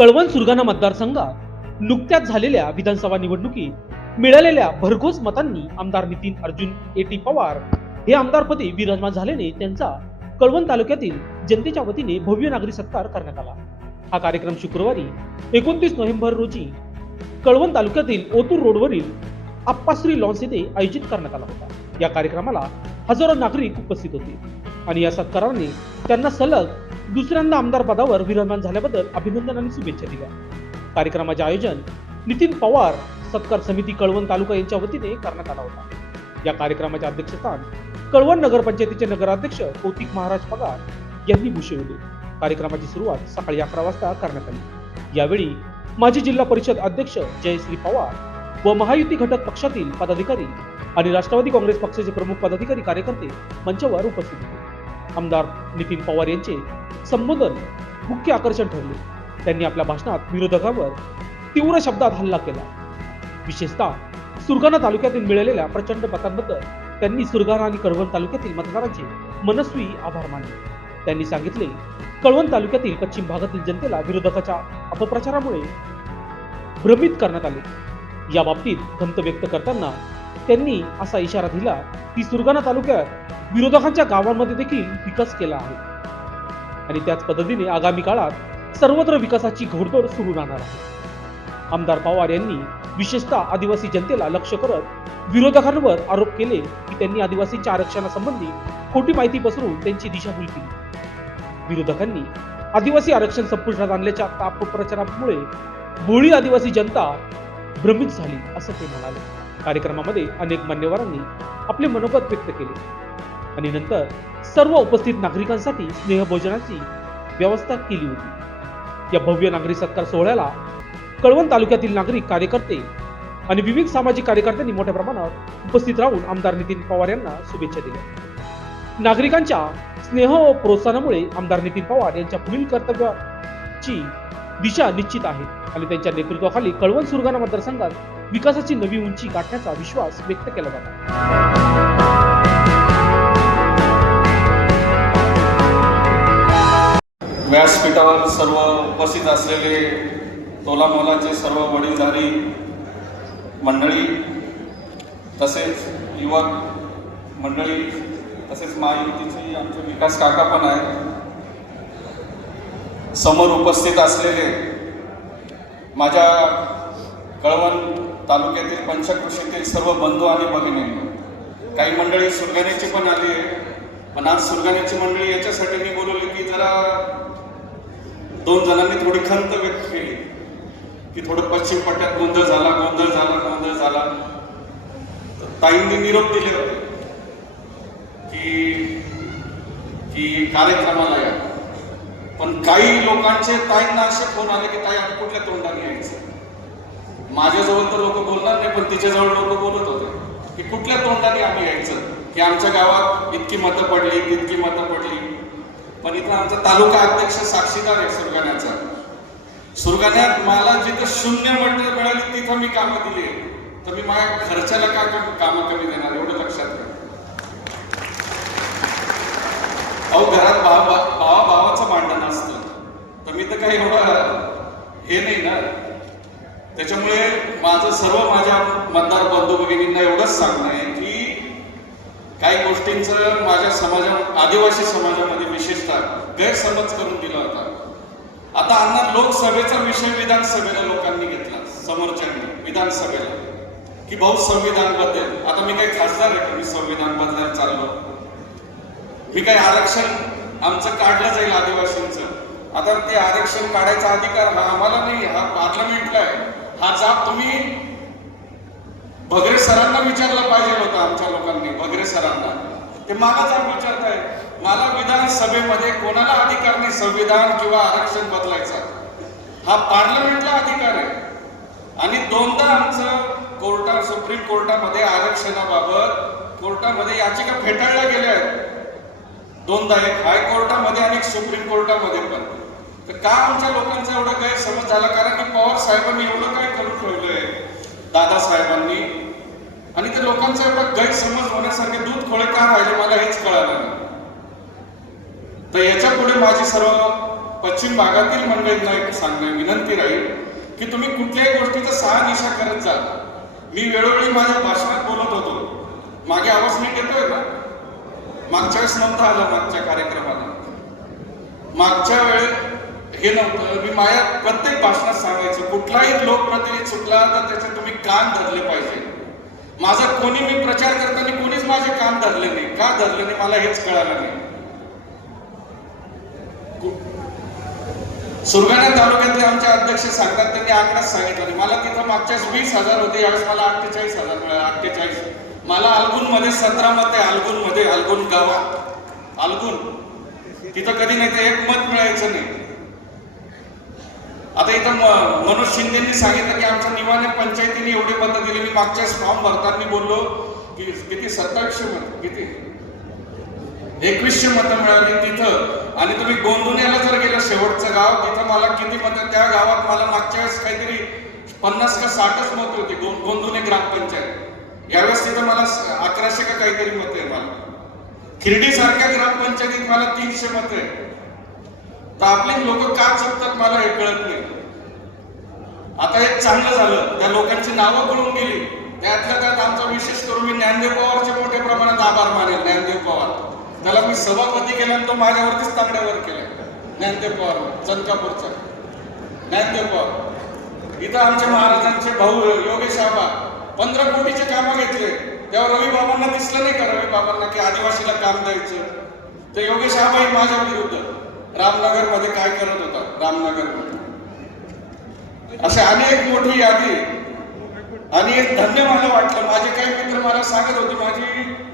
कळवण सुरगाणा मतदारसंघात नुकत्याच झालेल्या विधानसभा निवडणुकीत मिळालेल्या भरघोस मतांनी आमदार नितीन अर्जुन एटी पवार हे आमदारपदी विराजमान झाल्याने त्यांचा कळवण तालुक्यातील जनतेच्या वतीने भव्य नागरी सत्कार करण्यात आला. हा कार्यक्रम शुक्रवारी एकोणतीस नोव्हेंबर रोजी कळवण तालुक्यातील ओतूर रोडवरील आप्पाश्री लॉन्स येथे आयोजित करण्यात आला होता. या कार्यक्रमाला हजारो नागरिक उपस्थित होते. आणि या सत्काराने त्यांना सलग दुसऱ्यांदा आमदार पदावर विराजमान झाल्याबद्दल अभिनंदन आणि शुभेच्छा दिल्या. कार्यक्रमाचे आयोजन नितीन पवार सत्कार समिती कळवण तालुका यांच्या वतीने करण्यात आला होता. या कार्यक्रमाचे अध्यक्षस्थान कळवण नगरपंचायतीचे नगराध्यक्ष कौतिक महाराज पगार यांनी भूषविले. कार्यक्रमाची सुरुवात सकाळी अकरा वाजता करण्यात आली. यावेळी माजी जिल्हा परिषद अध्यक्ष जयश्री पवार व महायुती घटक पक्षातील पदाधिकारी आणि राष्ट्रवादी काँग्रेस पक्षाचे प्रमुख पदाधिकारी कार्यकर्ते मंचावर उपस्थित होते. आमदार नितीन पवार यांचे संबोधन मुख्य आकर्षण ठरले. त्यांनी आपल्या भाषणात विरोधकांवर तीव्र शब्दात हल्ला केला. विशेषतः सुरगाणा तालुक्यातील मिळालेल्या प्रचंड मतांबद्दल त्यांनी सुरगाणा आणि कळवण तालुक्यातील मतदारांचे मनस्वी आभार मानले. त्यांनी सांगितले कळवण तालुक्यातील पश्चिम भागातील जनतेला विरोधकाच्या अपप्रचारामुळे भ्रमित करण्यात आले. या बाबतीत खंत व्यक्त करताना त्यांनी असा इशारा दिला की सुरगाणा तालुक्यात विरोधकांच्या गावांमध्ये देखील विकास केला आहे. आणि त्याच पद्धतीने आगामी काळात सर्वत्र विकासाची घोडदौड सुरू राहणार आहे. आमदार पवार यांनी विशेषतः आदिवासी जनतेला लक्ष करत विरोधकांवर आरोप केले की त्यांनी आदिवासींच्या आरक्षणासंबंधी खोटी माहिती पसरून त्यांची दिशाभूल केली. विरोधकांनी आदिवासी आरक्षण संपुष्टात आणल्याच्या ताप प्रचारामुळे भोळी आदिवासी जनता भ्रमित झाली असं ते म्हणाले. कार्यक्रमामध्ये अनेक मान्यवरांनी आपले मनोगत व्यक्त केले. आणि नंतर सर्व उपस्थित नागरिकांसाठी स्नेहभोजनाची व्यवस्था केली होती. या भव्य नागरी सत्कार सोहळ्याला कळवण तालुक्यातील नागरिक कार्यकर्ते आणि विविध सामाजिक कार्यकर्त्यांनी मोठ्या प्रमाणात उपस्थित राहून आमदार नितीन पवार यांना शुभेच्छा दिल्या. नागरिकांच्या स्नेह व प्रोत्साहनामुळे आमदार नितीन पवार यांच्या पुढील कर्तव्याची दिशा निश्चित आहे. आणि त्यांच्या नेतृत्वाखाली कळवण सुरगाणा मतदारसंघात विकासाची नवी उंची गाठण्याचा विश्वास व्यक्त केला जातो. व्यासपीठावर सर्व उपस्थित असलेले तोलामोलाचे सर्व वडीलधारी मंडळी तसेच युवक मंडळी तसेच महायुतीचे आमचे विकास काका पण आहे समोर उपस्थित असलेले माझ्या कळवण तालुक्यातील पंचकृषीतील सर्व बंधू आणि भगिनी. काही मंडळी सुरगाण्याची पण आली आहे. पण आज सुरगाण्याची मंडळी याच्यासाठी मी बोलवली की जरा दोन जणांनी थोडी खंत व्यक्त केली. की थोडं पश्चिम पट्ट्यात गोंधळ झाला गोंधळ झाला गोंधळ झाला. तर ताईंनी निरोप दिले होते. की की कार्यक्रमाला या. पण काही लोकांचे ताईंना असे फोन आले की ताई आता कुठल्या तोंडाने यायचं? माझ्याजवळ तर लोक बोलणार नाही पण तिच्याजवळ लोक बोलत होते. की कुठल्या तोंडाने आम्ही यायचं? की आमच्या गावात इतकी मतं पडली तितकी मतं पडली. पण इथं आमचा तालुका अध्यक्ष साक्षीदार आहे सुरगाण्याचा. सुरगाण्यात मला जिथं शून्य मतं मिळाली तिथं मी कामं दिली तर मी माझ्या खर्चाला का कामं कमी देणार एवढं लक्षात घ्या. अहो घरात भावा भावा भावाचं भांडण असतं. तर मी तर काही एवढं त्याच्यामुळे माझं सर्व माझ्या मतदार बंधू भगिनींना एवढंच सांगणं आहे की काही गोष्टींचं माझ्या समाजा आदिवासी समाजामध्ये विशेषतः गैरसमज करून दिला होता. आता अण्णा लोकसभेचा विषय विधानसभेला लोकांनी घेतला समोरच्यांनी विधानसभेला. की भाऊ संविधान बदल. आता मी काही खासदार आहे मी संविधान बदलायला चाललो. मी काही आरक्षण आमचं काढलं जाईल आदिवासींचं. आता ते आरक्षण काढायचा अधिकार हा आम्हाला नाही हा पार्लमेंटला आहे. हा जाप तुम्ही भगरे सरांना विचारला पाहिजे होता आमच्या लोकांनी भगरे सरांना. ते मला जाब विचारताय मला विधानसभेमध्ये कोणाला अधिकार नाही संविधान किंवा आरक्षण बदलायचा? हा पार्लमेंटला अधिकार आहे. आणि दोनदा आमचं कोर्टा सुप्रीम कोर्टामध्ये आरक्षणाबाबत कोर्टामध्ये याचिका फेटाळल्या गेल्या आहेत. दोनदा एक हायकोर्टामध्ये आणि सुप्रीम कोर्टामध्ये पण. तर का आमच्या लोकांचा एवढा गैरसमज झाला? कारण की पवार साहेबांनी एवढं काय करून ठेवलंय? दादासाहेबांनी. आणि त्या लोकांचा एवढा गैरसमज होण्यासारखे दूध खोळे का राहिले? मला हेच कळालं नाही. तर याच्यापुढे माझी सर्व पश्चिम भागातील मंडळींना एक सांगणे विनंती राहील की तुम्ही कुठल्याही गोष्टीचा सहा दिशा करत जा. मी वेळोवेळी माझ्या भाषणात बोलत होतो. मागे आवाज नीट येतोय ना मागच्या वेळेस नव्हता आला मागच्या कार्यक्रमाला. मागच्या वेळेस हे नव्हतं. मी माझ्या प्रत्येक भाषणात सांगायचं. कुठलाही लोकप्रतिनिधी चुकला तर त्याचे तुम्ही कान धरले पाहिजे. माझा कोणी मी प्रचार करताना कोणीच माझे कान धरले नाही. का धरले नाही? मला हेच कळालं नाही. सुरगाणा तालुक्यातले आमचे अध्यक्ष सांगतात त्यांनी आकडाच सांगितलं नाही. मला तिथं मागच्या वीस हजार होते. यावेळेस मला अठ्ठेचाळीस हजार मिळाले. अठ्ठेचाळीस. मला अलगुनमध्ये सतरा मत आहे अलगुनमध्ये गावात अलगून. तिथं कधी नाही ते एक मत मिळायचं नाही. आता इथं म- मनोज शिंदेनी सांगितलं की आमच्या निवाने पंचायतीने एवढे मतं दिली. मी मागच्या फॉर्म भरताना बोललो की किती? सत्तावीसशे मत. किती? एकवीसशे मतं मिळाली तिथं. आणि तुम्ही गोंदुण्याला जर गेलं शेवटचं गाव तिथं मला किती मतं? त्या गावात मला मागच्या वेळेस काहीतरी पन्नास का साठच मत होती गो ग्रामपंचायत यावेळेस तिथं मला अकराशे का काहीतरी मत आहे मला. खिर्डीसारख्या ग्रामपंचायतीत मला तीनशे मत आहे. आपले लोक का चुकतात मला हे कळत नाही. आता एक चांगलं झालं. त्या लोकांची नावं कळून गेली. त्यातल्या त्यात आमचा विशेष करून मी ज्ञानदेव पवारचे मोठ्या प्रमाणात आभार मानेल ज्ञानदेव पवार. त्याला मी सभापती केला तो माझ्यावरतीच तांगड्यावर केला. ज्ञानदेव पवार चंदकापूरचा ज्ञानदेव पवार. इथं आमचे महाराजांचे भाऊ योगेश आबा पंधरा कोटीचे कामं घेतले. तेव्हा रवी बाबांना दिसलं नाही का? रवी बाबांना की आदिवासीला काम द्यायचं. तर योगेश आबाही माझ्या विरुद्ध. रामनगरमध्ये काय करत होता? रामनगर असे अनेक मोठी यादी आणि एक धन्य मला वाटलं. माझे काही मित्र मला सांगत होते माझी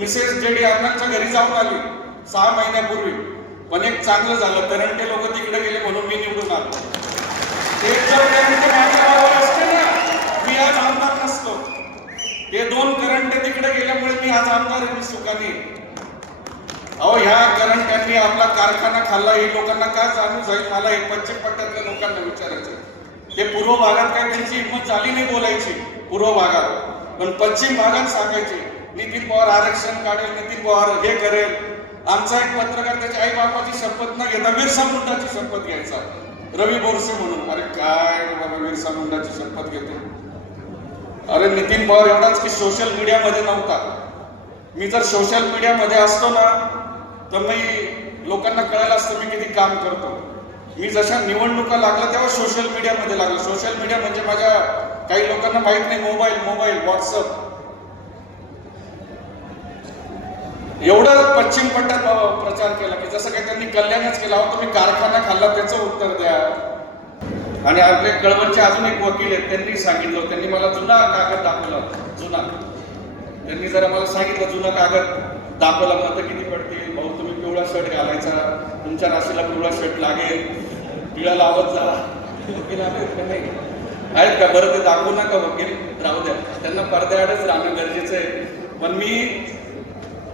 मिसेस जेडी अण्णांच्या घरी जाऊन आली सहा महिन्यापूर्वी. पण एक चांगलं झालं. करंटे लोक तिकडे गेले म्हणून मी निवडून आलो. ते जर असते ना मी आज आमदार नसतो. ते दोन करंटे तिकडे गेल्यामुळे मी आज आमदार आहे मी सुखाने. अहो ह्या करंट्यांनी आपला कारखाना खाल्ला हे लोकांना काय जाणून जाईल? मला हे पश्चिम पट्ट्यातल्या लोकांना विचारायचं ते पूर्व भागात काय त्यांची हिंमत झाली नाही बोलायची पूर्व भागात. पण पश्चिम भागात सांगायचे नितीन पवार आरक्षण काढेल नितीन पवार हे करेल. आमचा एक पत्रकार त्याच्या आई बापाची शपथ न घेता बिरसा मुंडाची शपथ घ्यायचा. रवी बोरसे म्हणून. अरे काय बाबा बिरसा मुंडाची शपथ घेतो? अरे नितीन पवार एवढाच की सोशल मीडियामध्ये नव्हता. मी जर सोशल मीडियामध्ये असतो ना तर मी लोकांना कळायला असतं मी किती काम करतो. मी जशा निवडणुका लागल्या तेव्हा सोशल मीडियामध्ये लागलं. सोशल मीडिया म्हणजे माझ्या काही लोकांना माहीत नाही मोबाईल मोबाईल व्हॉट्सअप एवढा पश्चिम पट्ट्यात प्रचार केला की जसं काही त्यांनी कल्याणच केला. हो तुम्ही कारखाना खाल्ला त्याचं उत्तर द्या. आणि आपले कळवणचे अजून एक वकील आहेत त्यांनी सांगितलं त्यांनी मला जुना कागद दाखवला जुना. त्यांनी जरा मला सांगितलं जुना कागद. दाखवला मतं किती पडतील? भाऊ तुम्ही पिवळा शर्ट घालायचा. तुमच्या राशीला पिवळा शर्ट लागेल. पिळा लावत जा. वकील आहेत का? नाही आहेत का बरं ते दाखवू नका वकील. राहू द्या. त्यांना पडद्याआडच राहणं गरजेचं आहे. पण मी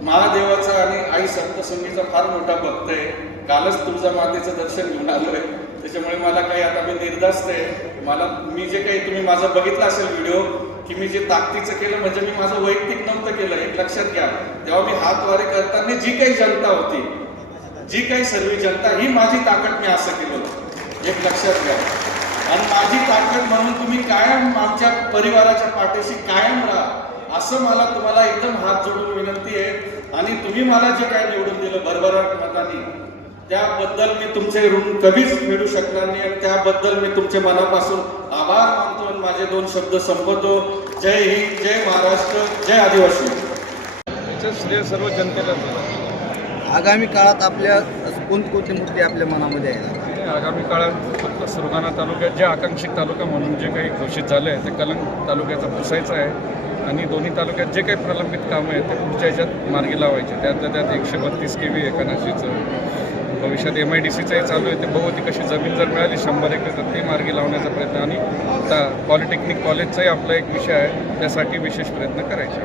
महादेवाचा आणि आई सप्तसंगीचा फार मोठा भक्त आहे. कालच तुळजा मातेचं दर्शन घेऊन आलोय. त्याच्यामुळे मला काही आता मी निर्धास्त आहे. मला मी जे काही तुम्ही माझा बघितलं असेल व्हिडिओ की मी जे ताकदीचं केलं म्हणजे मी माझं वैयक्तिक नव्हतं केलं एक लक्षात घ्या. तेव्हा मी हातवारे करताना जी काही जनता होती जी काही सर्व जनता ही माझी ताकद मी असं केलं एक लक्षात घ्या. आणि माझी ताकद म्हणून तुम्ही कायम आमच्या परिवाराच्या पाठीशी कायम राहा. असं मला तुम्हाला एकदम हात जोडून विनंती आहे. आणि तुम्ही मला जे काय निवडून दिलं भरभराट मताने त्याबद्दल मी तुमचे ऋण कधीच फेडू शकणार नाही. आणि त्याबद्दल मी तुमचे मनापासून आभार मानतो. आणि माझे दोन शब्द संपवतो. जय हिंद जय महाराष्ट्र जय आदिवासी. श्रेय सर्व जनतेला जातं. आगामी काळात आपल्या कोणकोणते मुद्दे आपल्या मनामध्ये आहेत? आगामी काळात फक्त सुरगाणा तालुक्यात जे आकांक्षित तालुका म्हणून जे काही घोषित झालं आहे ते कलंग तालुक्याचा पुसायचं आहे. आणि दोन्ही तालुक्यात जे काही प्रलंबित कामं आहेत ते पुढच्या ह्याच्यात मार्गी लावायचे. त्यातल्या त्यात एकशे बत्तीस के व्ही एकानाशीचं भविष्यात एम आय डी सीचंही चालू आहे. ते बघू ती कशी जमीन जर मिळाली शंभर एकर तर ते मार्गी लावण्याचा प्रयत्न आणि आता पॉलिटेक्निक कॉलेजचाही आपला एक विषय आहे. त्यासाठी विशेष प्रयत्न करायचे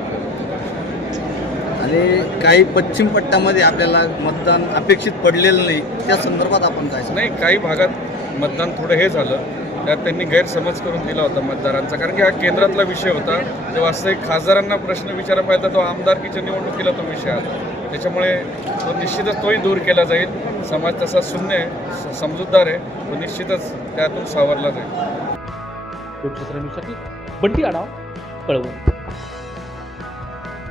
आणि काही पश्चिम पट्ट्यामध्ये आपल्याला मतदान अपेक्षित पडलेलं नाही. त्या संदर्भात आपण काय? नाही काही भागात मतदान थोडं हे झालं. त्यात त्यांनी गैरसमज करून दिला होता मतदारांचा. कारण की हा केंद्रातला विषय होता. जो वास्तविक खासदारांना प्रश्न विचारा पाहिजे तो आमदारकीच्या निवडणुकीला तो विषय आला. त्याच्यामुळे तो निश्चितच तोही दूर केला जाईल. समाज तसा शून्य आहे समजूतदार आहे. तो निश्चितच त्यातून सावरला जाईल. बंटी आढाव कळवून.